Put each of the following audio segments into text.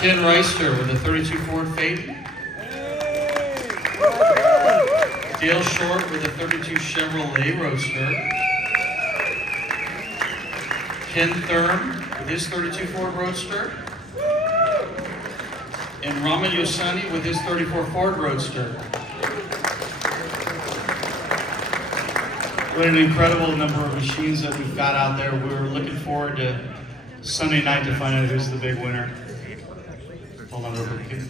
Ken Reister with a 32 Ford Phaeton. Dale Short with a 32 Chevrolet Roadster. Ken Thurm with his 32 Ford Roadster. And Raman Yosani with his 34 Ford Roadster. What an incredible number of machines that we've got out there. We're looking forward to Sunday night to find out who's the big winner. Hold on real quick.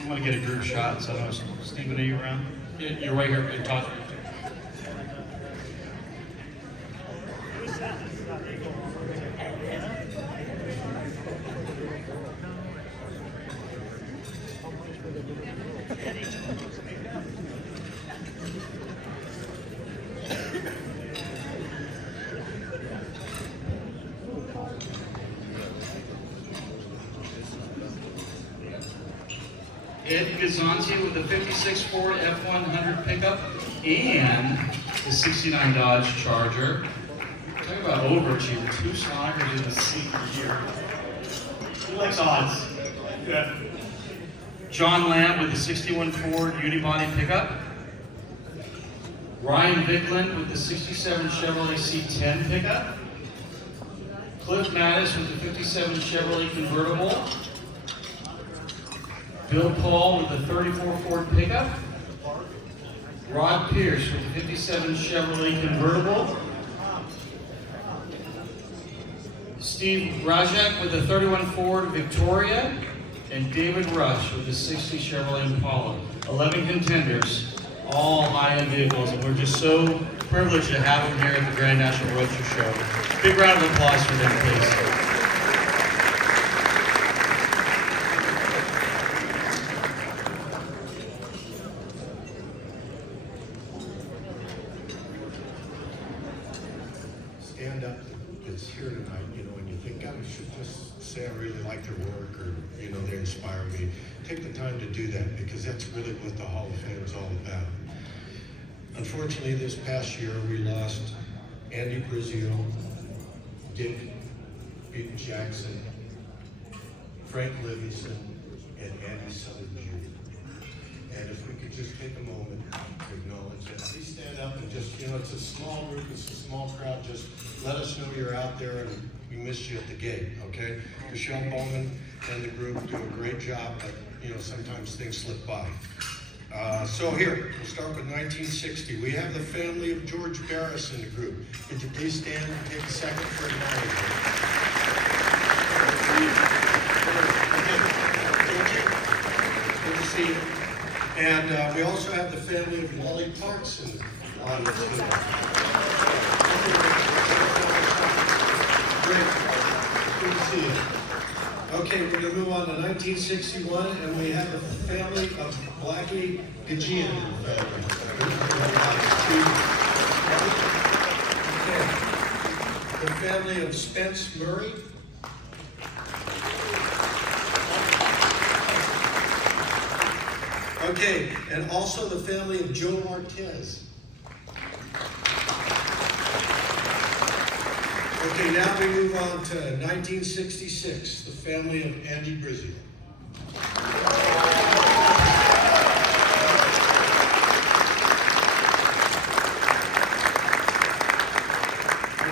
I want to get a group shot, so I know, Stephen, are you around? You're right here and talk. Ed Gazanti with the 56 Ford F100 pickup and the 69 Dodge Charger. Talk about overachievers. Who's stronger than the seat here? Who likes odds? Yeah. John Lamb with the 61 Ford Unibody pickup. Ryan Vickland with the 67 Chevrolet C10 pickup. Cliff Mattis with the 57 Chevrolet convertible. Bill Paul with the 34 Ford pickup. Rod Pierce with the 57 Chevrolet convertible. Steve Rajak with the 31 Ford Victoria. And David Rush with the 60 Chevrolet Impala. 11 contenders, all high-end vehicles, and we're just so privileged to have them here at the Grand National Roadster Show. Big round of applause for them, please. Stand up that's here tonight, and you think, God, I should just say I really like their work, or, they inspire me. Take the time to do that, because that's really what the Hall of Fame is all about. Unfortunately, this past year, we lost Andy Brizio, Dick Pete Jackson, Frank Livingston, and Andy Southern Jr. And if we could just take a moment to acknowledge that. Please stand up and just, it's a small group, it's a small crowd, just let us know you're out there and we missed you at the gate, okay? Michelle Bowman and the group do a great job, but, sometimes things slip by. So here, we'll start with 1960. We have the family of George Barris in the group. Could you please stand and take a second for acknowledgement? Georgie, good to see you. And we also have the family of Wally Parks in the audience today. Great, good to see you. Okay, we're going to move on to 1961, and we have the family of Blackie Gajian in the family. Okay. The family of Spence Murray. Okay, and also the family of Joe Marquez. Okay, now we move on to 1966, the family of Andy Brizio.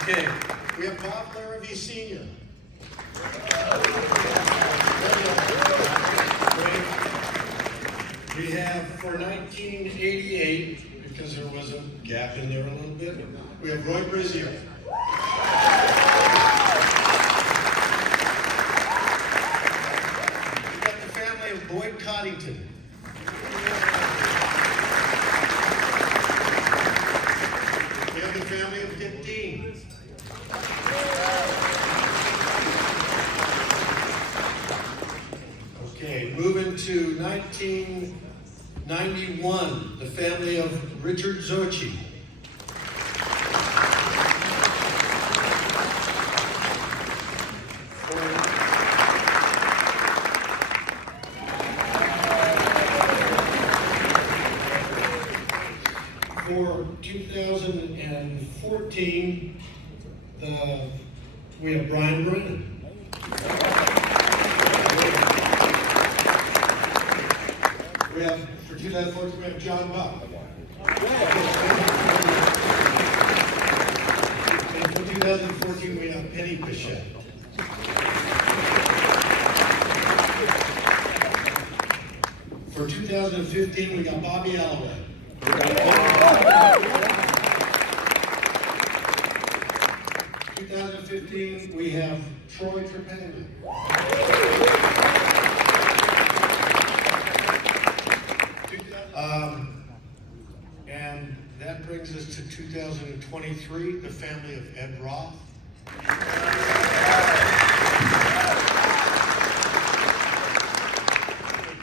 Okay, we have Bob Larrabee Sr. We have, for 1988, because there was a gap in there a little bit, we have Roy Brizio. Boyd Coddington. We have the family of Dick Dean. Okay, moving to 1991, the family of Richard Zochi. For 2014, we have Brian Brennan. have, for 2014, we have John Buck. And for 2014, we have Penny Pichette. For 2015, we got Bobby Alloway. 2015, we have Troy Trepanier. And that brings us to 2023, the family of Ed Roth.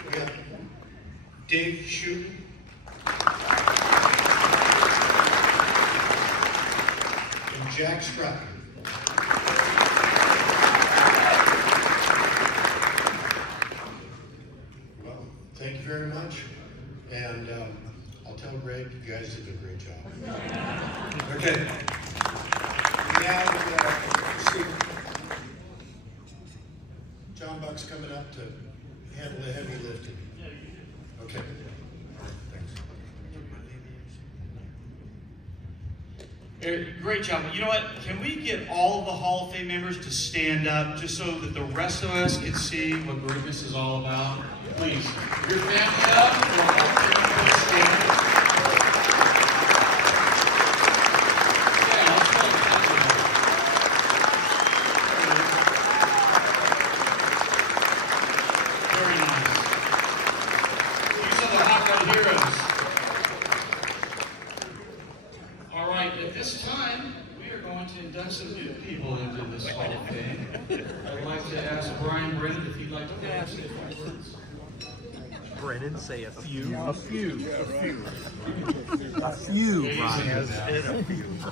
We have Dave Schutten. And Jack Stratton. Well, thank you very much. And I'll tell Greg, you guys did a great job. Okay. Now, see, John Buck's coming up to handle the heavy lifting. Okay. All right, thanks. Great job. You know what? Can we get all of the Hall of Fame members to stand up just so that the rest of us can see what group this is all about? Please. Your family up. Please stand. Yeah, let's go. Very nice. These are the Hot Rod Heroes. All right, at this time, we are going to induct some new people into this Hall of Fame. I'd like to ask Brian Brennan if he'd like to say a few words. Brennan, say a few. A few, Brian.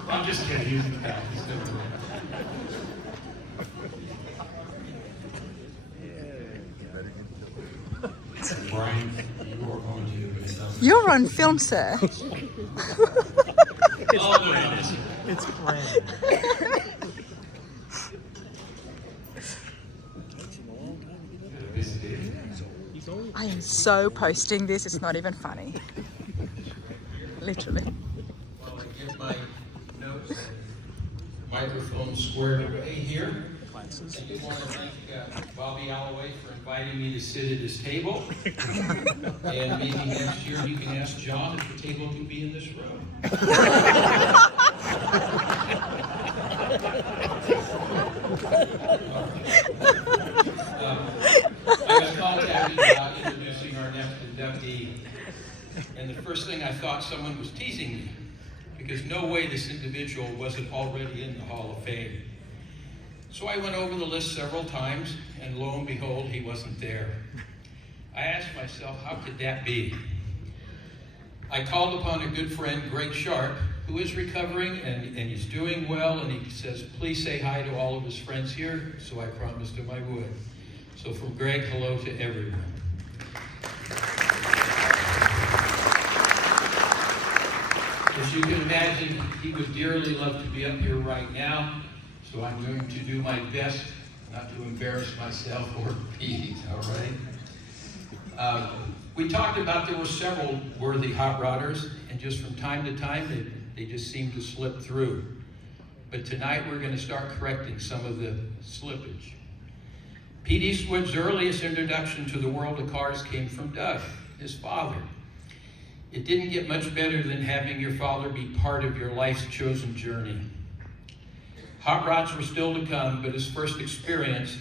I'm just kidding. He's in the back. He's doing it. Brian, you are going to induct. You're on film, sir. It's Brennan. I am so posting this, it's not even funny. Literally. While I get my notes and microphone squared away here, I do want to thank Bobby Alloway for inviting me to sit at his table. And maybe next year you can ask John if the table can be in this room. I was contacted about introducing our next inductee, and the first thing I thought someone was teasing me, because no way this individual wasn't already in the Hall of Fame. So I went over the list several times, and lo and behold, he wasn't there. I asked myself, how could that be? I called upon a good friend, Greg Sharp, who is recovering and he's doing well, and he says, please say hi to all of his friends here, so I promised him I would. So from Greg, hello to everyone. As you can imagine, he would dearly love to be up here right now, so I'm going to do my best not to embarrass myself or Pete, all right? We talked about there were several worthy hot rodders, and just from time to time, they just seem to slip through. But tonight, we're going to start correcting some of the slippage. Pete Eastwood's earliest introduction to the world of cars came from Doug, his father. It didn't get much better than having your father be part of your life's chosen journey. Hot rods were still to come, but his first experience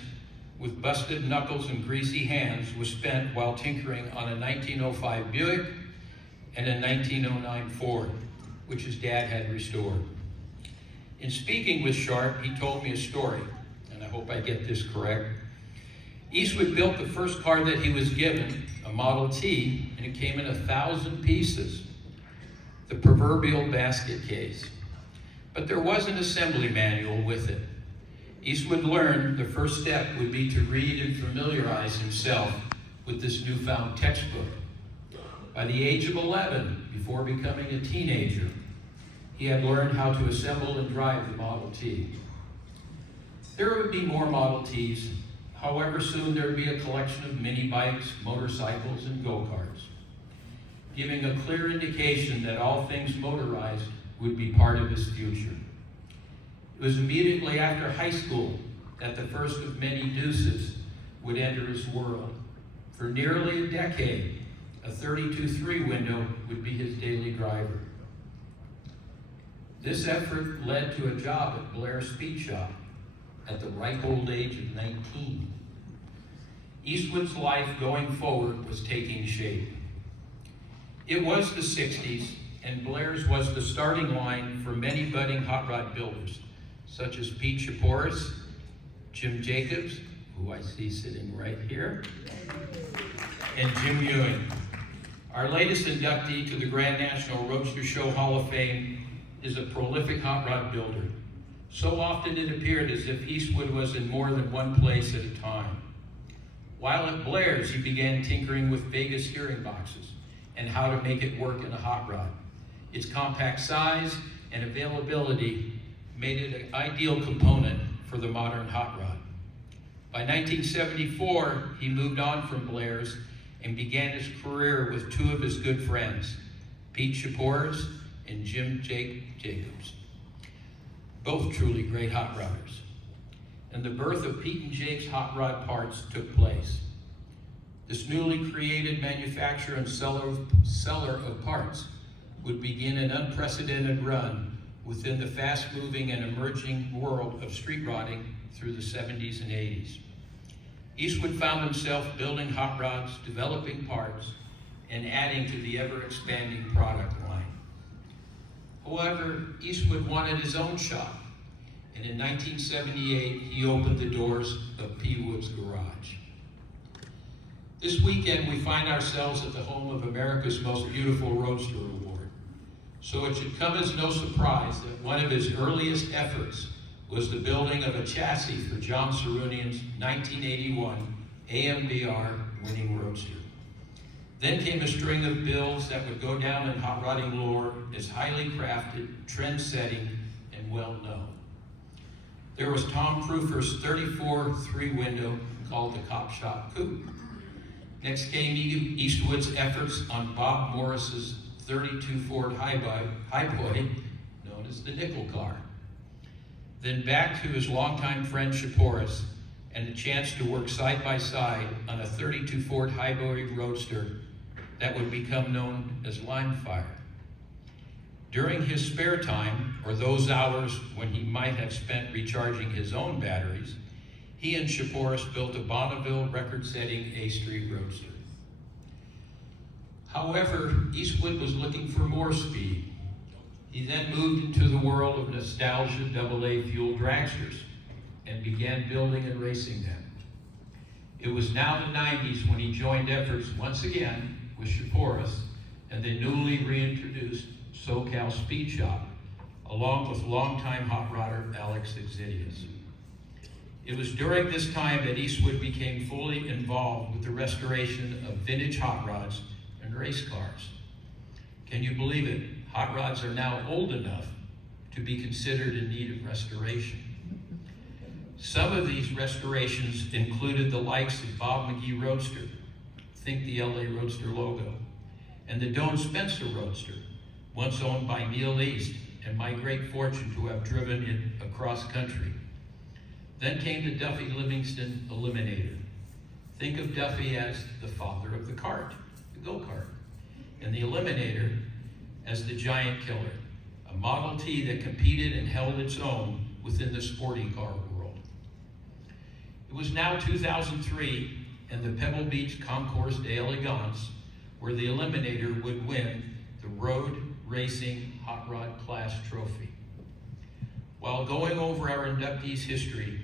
with busted knuckles and greasy hands was spent while tinkering on a 1905 Buick and a 1909 Ford, which his dad had restored. In speaking with Sharp, he told me a story, and I hope I get this correct. Eastwood built the first car that he was given, a Model T, and it came in 1,000 pieces, the proverbial basket case. But there was an assembly manual with it. Eastwood learned the first step would be to read and familiarize himself with this newfound textbook. By the age of 11, before becoming a teenager, he had learned how to assemble and drive the Model T. There would be more Model Ts. However, soon there would be a collection of mini bikes, motorcycles, and go-karts. giving a clear indication that all things motorized would be part of his future. It was immediately after high school that the first of many deuces would enter his world. For nearly a decade, a 32.3 window would be his daily driver. This effort led to a job at Blair's Speed Shop at the ripe old age of 19. Eastwood's life going forward was taking shape. It was the 60s, and Blair's was the starting line for many budding hot rod builders, such as Pete Shaporis, Jim Jacobs, who I see sitting right here, and Jim Ewing. Our latest inductee to the Grand National Roadster Show Hall of Fame is a prolific hot rod builder. So often it appeared as if Eastwood was in more than one place at a time. While at Blair's, he began tinkering with Vegas hearing boxes and how to make it work in a hot rod. Its compact size and availability made it an ideal component for the modern hot rod. By 1974, he moved on from Blair's and began his career with two of his good friends, Pete Shaporis and Jim Jacobs, both truly great hot rodders. And the birth of Pete and Jake's hot rod parts took place. This newly created manufacturer and seller of parts would begin an unprecedented run within the fast-moving and emerging world of street rodding through the 70s and 80s. Eastwood found himself building hot rods, developing parts, and adding to the ever-expanding product line. However, Eastwood wanted his own shop, and in 1978, he opened the doors of P. Wood's Garage. This weekend, we find ourselves at the home of America's Most Beautiful Roadster Award. So it should come as no surprise that one of his earliest efforts was the building of a chassis for John Sarunian's 1981 AMBR winning Roadster. Then came a string of builds that would go down in hot rodding lore as highly crafted, trend-setting, and well-known. There was Tom Proofer's 34.3 window called the Cop Shop Coupe. Next came Eastwood's efforts on Bob Morris's 32 Ford Highboy, known as the Nickel Car. Then back to his longtime friend Shaporis and the chance to work side by side on a 32 Ford Highboy Roadster that would become known as Limefire. During his spare time, or those hours when he might have spent recharging his own batteries, he and Shaporis built a Bonneville record-setting A Street Roadster. However, Eastwood was looking for more speed. He then moved into the world of nostalgia AA fuel dragsters and began building and racing them. It was now the 90s when he joined efforts once again with Shaporis and the newly reintroduced SoCal Speed Shop, along with longtime hot rodder Alex Exidius. It was during this time that Eastwood became fully involved with the restoration of vintage hot rods and race cars. Can you believe it? Hot rods are now old enough to be considered in need of restoration. Some of these restorations included the likes of Bob McGee Roadster, think the LA Roadster logo, and the Doane Spencer Roadster, once owned by Neil East, and my great fortune to have driven it across country. Then came the Duffy Livingston Eliminator. Think of Duffy as the father of the kart, the go-kart, and the Eliminator as the giant killer, a Model T that competed and held its own within the sporting car world. It was now 2003, and the Pebble Beach Concours d'Elegance, where the Eliminator would win the Road Racing Hot Rod Class Trophy. While going over our inductees' history,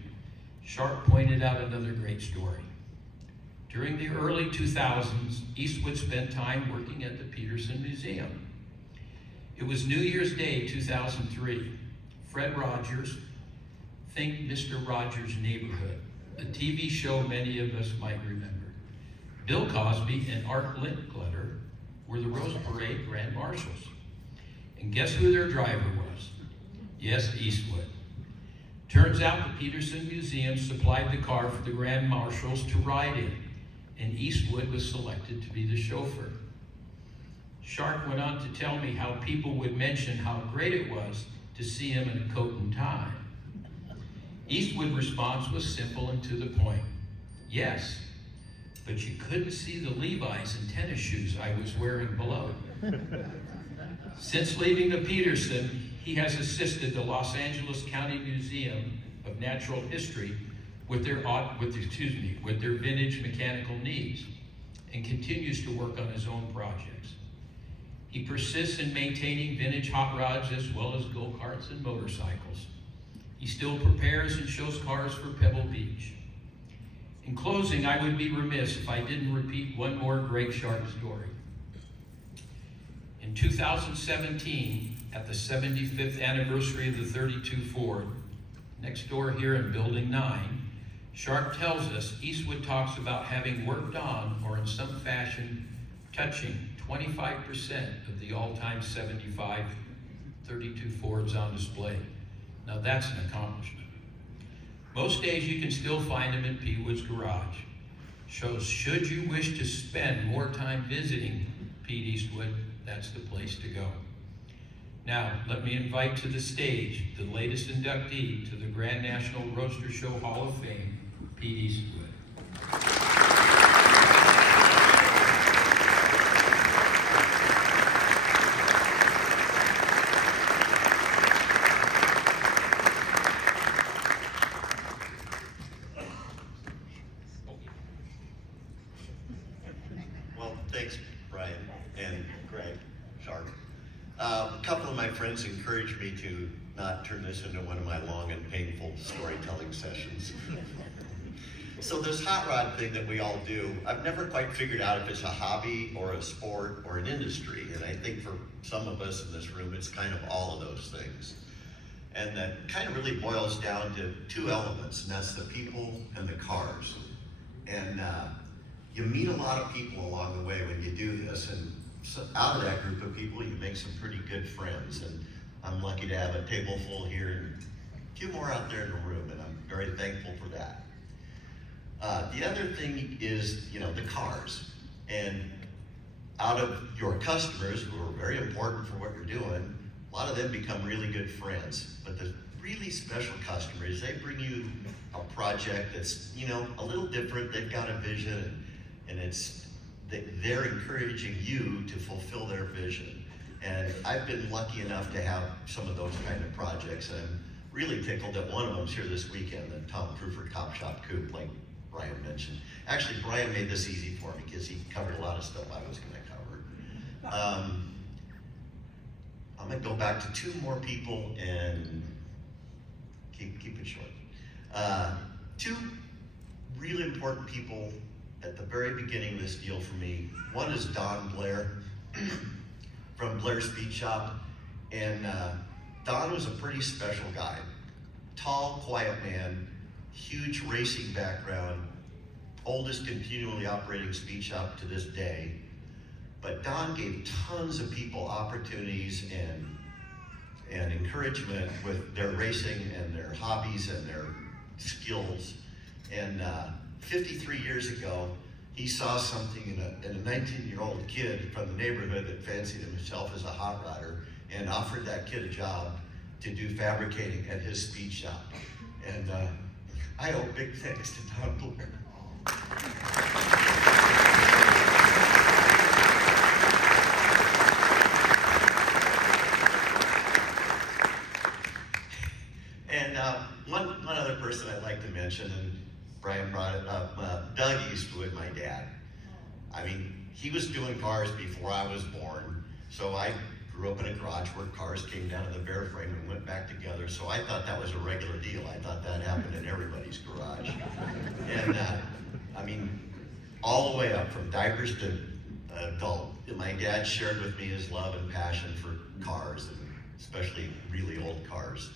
Sharp pointed out another great story. During the early 2000s, Eastwood spent time working at the Peterson Museum. It was New Year's Day 2003. Fred Rogers, think Mr. Rogers' Neighborhood, a TV show many of us might remember. Bill Cosby and Art Linkletter were the Rose Parade Grand Marshals. And guess who their driver was? Yes, Eastwood. Turns out the Peterson Museum supplied the car for the Grand Marshals to ride in, and Eastwood was selected to be the chauffeur. Shark went on to tell me how people would mention how great it was to see him in a coat and tie. Eastwood's response was simple and to the point. Yes, but you couldn't see the Levi's and tennis shoes I was wearing below. Since leaving the Peterson, he has assisted the Los Angeles County Museum of Natural History with their vintage mechanical needs and continues to work on his own projects. He persists in maintaining vintage hot rods as well as go-karts and motorcycles. He still prepares and shows cars for Pebble Beach. In closing, I would be remiss if I didn't repeat one more great Shark story. In 2017, at the 75th anniversary of the 32 Ford, next door here in Building 9, Shark tells us Eastwood talks about having worked on, or in some fashion, touching 25% of the all-time 75 32 Fords on display. Now that's an accomplishment. Most days you can still find them in P. Wood's garage. So should you wish to spend more time visiting Pete Eastwood, that's the place to go. Now, let me invite to the stage the latest inductee to the Grand National Roadster Show Hall of Fame, Pete Eastwood. Well, thanks, Brian and Greg, Shark. A couple of my friends encouraged me to not turn this into one of my long and painful storytelling sessions. So this hot rod thing that we all do, I've never quite figured out if it's a hobby or a sport or an industry. And I think for some of us in this room, it's kind of all of those things. And that kind of really boils down to two elements, and that's the people and the cars. And you meet a lot of people along the way when you do this, and so out of that group of people, you make some pretty good friends. And I'm lucky to have a table full here and a few more out there in the room, and I'm very thankful for that. The other thing is, the cars. And out of your customers, who are very important for what you're doing, a lot of them become really good friends. But the really special customers, they bring you a project that's, a little different. They've got a vision, and they're encouraging you to fulfill their vision. And I've been lucky enough to have some of those kind of projects. And I'm really tickled that one of them's here this weekend, the Tom Crufford Cop Shop Coupe, like Brian mentioned. Actually, Brian made this easy for me because he covered a lot of stuff I was going to cover. I'm going to go back to two more people and keep it short. Two really important people at the very beginning of this deal for me. One is Don Blair from Blair's Speed Shop. And Don was a pretty special guy. Tall, quiet man, huge racing background, oldest continually operating speed shop to this day. But Don gave tons of people opportunities and encouragement with their racing and their hobbies and their skills. And 53 years ago, he saw something in a 19-year-old kid from the neighborhood that fancied himself as a hot rodder and offered that kid a job to do fabricating at his speed shop. And I owe big thanks to Don Blair. And one other person I'd like to mention, and Brian brought it up, Doug Eastwood, my dad. I mean, he was doing cars before I was born, so I grew up in a garage where cars came down to the bare frame and went back together, so I thought that was a regular deal. I thought that happened in everybody's garage. And I mean, all the way up from diapers to adult, my dad shared with me his love and passion for cars, and especially really old cars.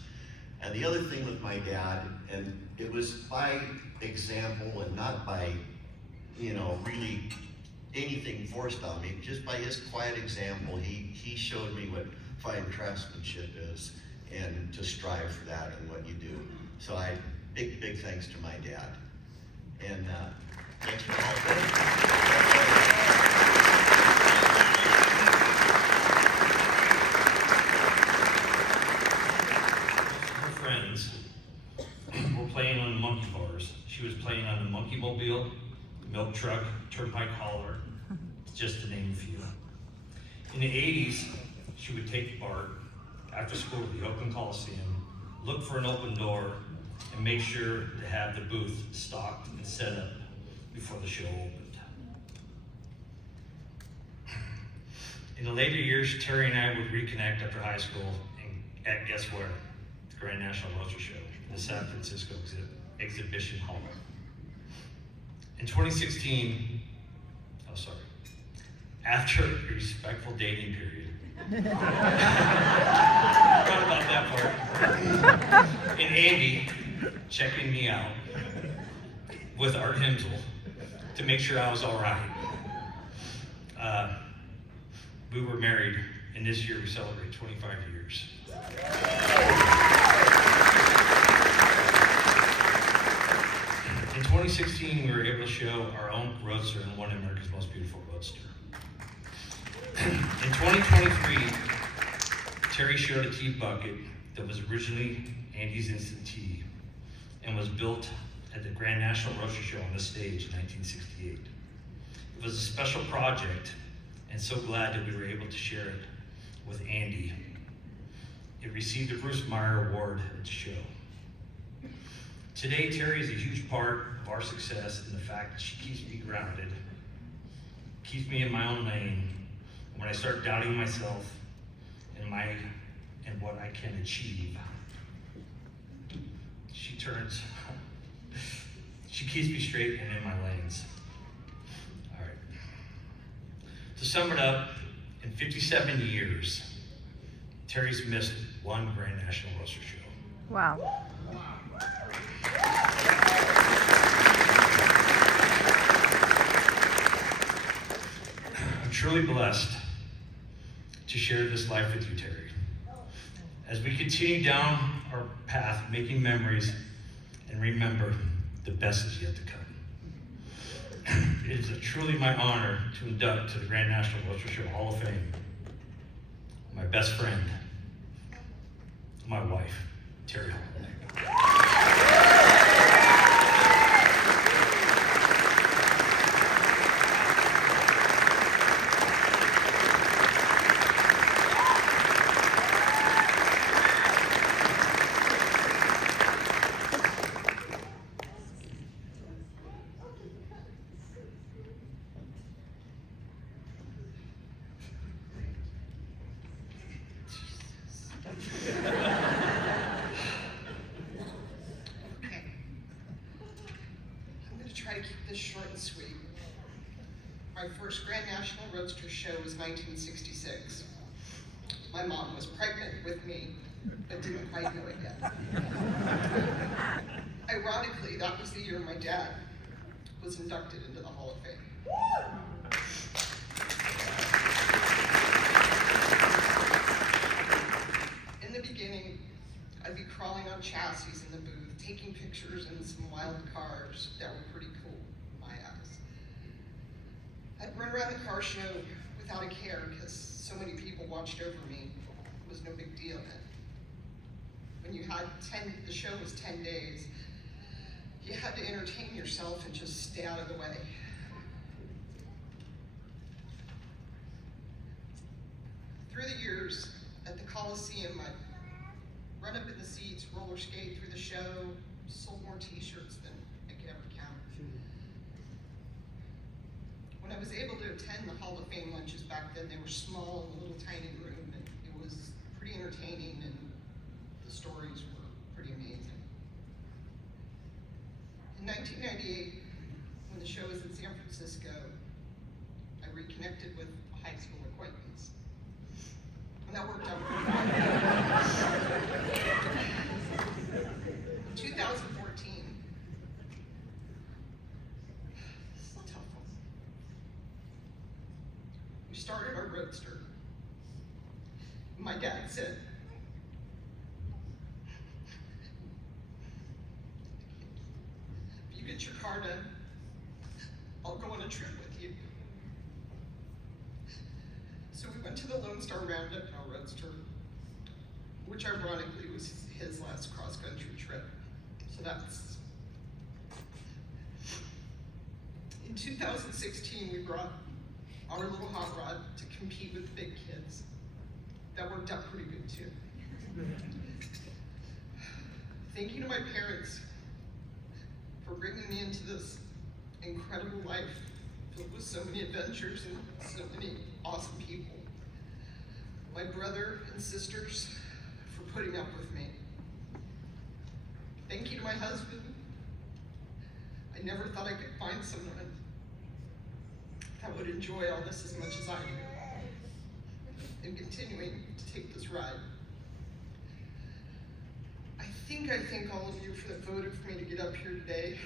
And the other thing with my dad, and it was by example and not by, really anything forced on me, just by his quiet example, he showed me what fine craftsmanship is and to strive for that in what you do. So big thanks to my dad. And thanks for all of that. She was playing on the Monkey Mobile, Milk Truck, Turnpike Hauler, just to name a few. In the 80s, she would take Bart after school to the Oakland Coliseum, look for an open door, and make sure to have the booth stocked and set up before the show opened. In the later years, Terri and I would reconnect after high school at guess where? The Grand National Roadster Show in the San Francisco Exhibition Hall. In 2016, after a respectful dating period, forgot about that part, and Andy checking me out with Art Hemsel to make sure I was all right. We were married, and this year we celebrate 25 years. In 2016, we were able to show our own roadster in one of America's most beautiful roadster. In 2023, Terri showed a tea bucket that was originally Andy's Instant Tea and was built at the Grand National Roadster Show on the stage in 1968. It was a special project, and so glad that we were able to share it with Andy. It received a Bruce Meyer Award at the show. Today, Terri is a huge part of our success in the fact that she keeps me grounded, keeps me in my own lane. When I start doubting myself and what I can achieve, she keeps me straight and in my lanes. All right. To sum it up, in 57 years, Terri's missed one Grand National Roadster Show. Wow. I'm truly blessed to share this life with you, Terri. As we continue down our path, making memories, and remember, the best is yet to come. It is truly my honor to induct to the Grand National Roadster Show Hall of Fame my best friend, my wife, Terri Hollenbeck. Try to keep this short and sweet. My first Grand National Roadster Show was 1966. My mom was pregnant with me, but didn't quite know it yet. Ironically, that was the year my dad was inducted into the Hall of Fame. In the beginning, I'd be crawling on chassis in the booth, taking pictures in some wild cars that were pretty cool in my eyes. I'd run around the car show without a care because so many people watched over me. It was no big deal then. When you had the show was 10 days, you had to entertain yourself and just stay out of the way. Through the years, at the Coliseum, I'd run up in the seats, roller skate through the show, sold more t-shirts than I could ever count. When I was able to attend the Hall of Fame lunches back then, they were small in a little tiny room, and it was pretty entertaining, and the stories were pretty amazing. In 1998, when the show was in San Francisco, I reconnected with a high school acquaintance. And that worked out pretty well. In 2014, this is a tough one. We started our roadster. My dad said, if you get your car done, I'll go on a trip with you. So we went to the Lone Star Roundup in our roadster, which ironically was his last cross-country trip. So that's 2016, we brought our little hot rod to compete with the big kids. That worked out pretty good too. Thank you to my parents for bringing me into this incredible life filled with so many adventures and so many awesome people. My brother and sisters for putting up with me. Thank you to my husband. I never thought I could find someone that would enjoy all this as much as I do, and continuing to take this ride. I thank all of you for that voted for me to get up here today.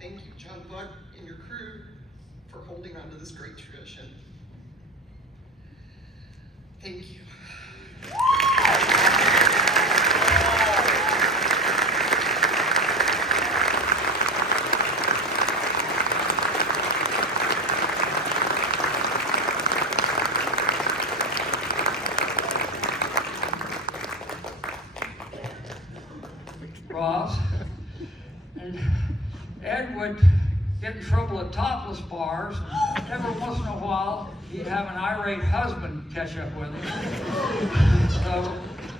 Thank you, John Buck and your crew, for holding on to this great tradition. Thank you. Ross, and Ed would get in trouble at topless bars. Every once in a while, he'd have an irate husband catch up with him. So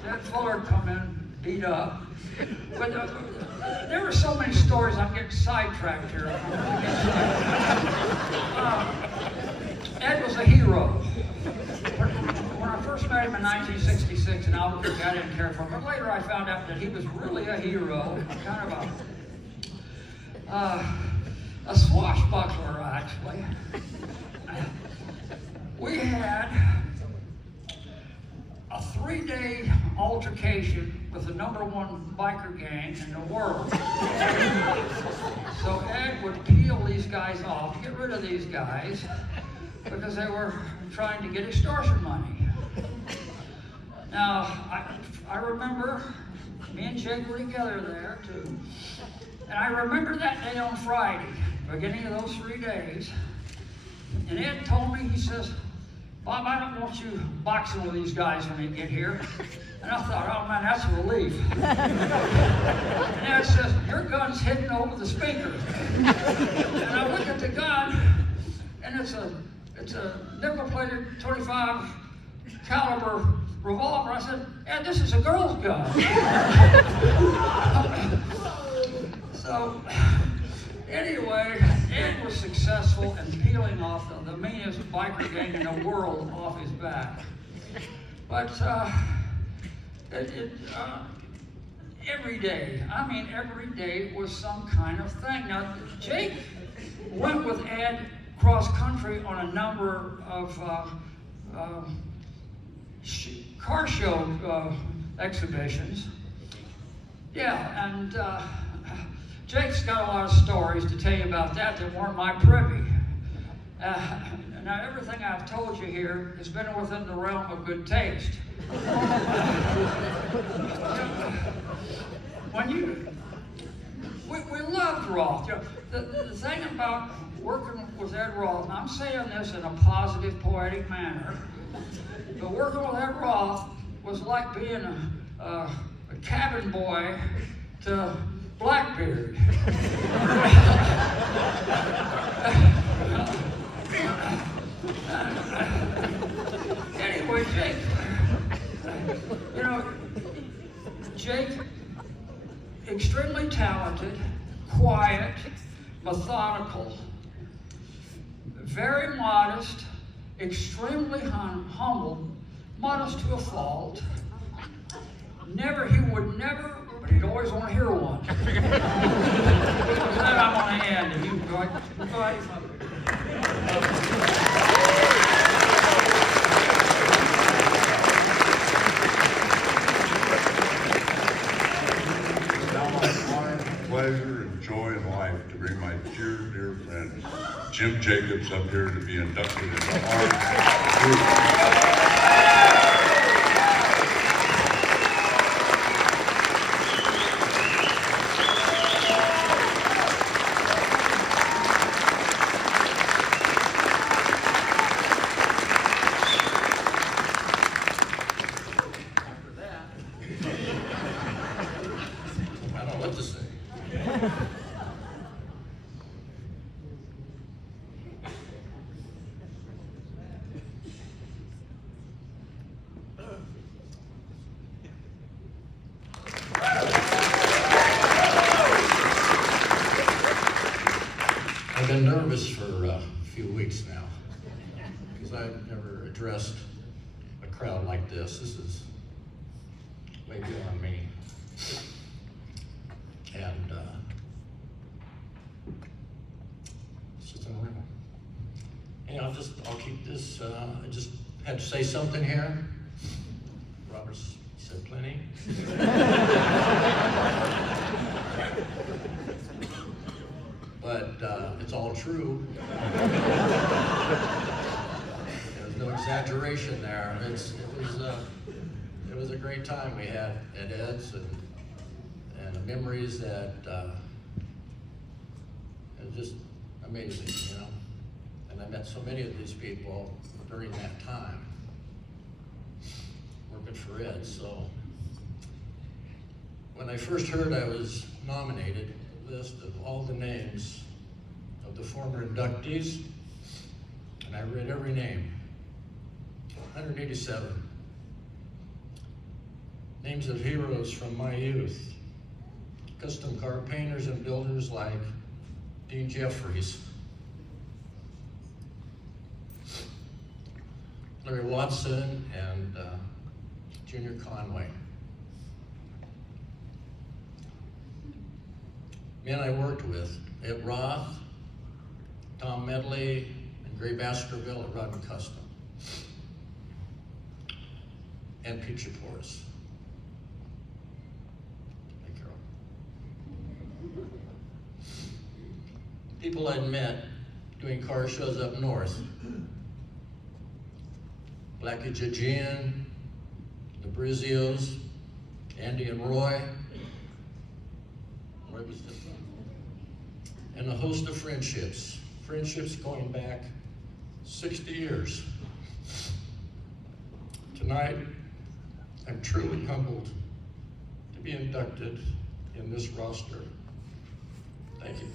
Ed Fuller would come in, beat up. But there were so many stories, I'm getting sidetracked here. Ed was a hero. When I first met him in 1966 in Albuquerque, I didn't care for him. But later I found out that he was really a hero, kind of a swashbuckler, actually. We had a 3-day altercation with the #1 biker gang in the world. So Ed would peel these guys off, get rid of these guys, because they were trying to get extortion money. Now, I remember me and Jake were together there too. And I remember that day on Friday, beginning of those 3 days, and Ed told me, he says, "Bob, I don't want you boxing with these guys when they get here." And I thought, oh man, that's a relief. And Ed says, "Your gun's hidden over the speaker." And I look at the gun, and it's a nickel-plated 25 caliber revolver. I said, "Ed, this is a girl's gun." So, anyway, Ed was successful in peeling off the meanest biker gang in the world off his back. But every day was some kind of thing. Now, Jake went with Ed cross country on a number of car show exhibitions. Yeah, and Jake's got a lot of stories to tell you about that weren't my privy. Now, everything I've told you here has been within the realm of good taste. We loved Roth. You know, the thing about working with Ed Roth, and I'm saying this in a positive, poetic manner, but working with Ed Roth was like being a cabin boy to Blackbeard. Anyway, Jake, extremely talented, quiet, methodical, very modest, extremely humble, modest to a fault. He would never, but he'd always want to hear one. With that, I'm on the end, and you go ahead. Pleasure and joy in life to bring my dear friend Jim Jacobs up here to be inducted into our group. been nervous for a few weeks now because I've never addressed a crowd like this. This is way beyond me. And it's just unreal. And I'll keep this, I just had to say something here. Robert's said plenty. But it's all true. There's no exaggeration there. It was a great time we had at Ed's and the memories that are just amazing, you know. And I met so many of these people during that time working for Ed. So when I first heard I was nominated, a list of all the names of the former inductees, and I read every name, 187. Names of heroes from my youth. Custom car painters and builders like Dean Jeffries, Larry Watson, and Junior Conway. Men I worked with, Ed Roth, Tom Medley, and Gray Baskerville at Rod & Custom, and Pete Eastwood. People I'd met doing car shows up north. Blackie Jajian, the Brizios, Andy and Roy was the and a host of friendships going back 60 years. Tonight, I'm truly humbled to be inducted in this roster. Thank you.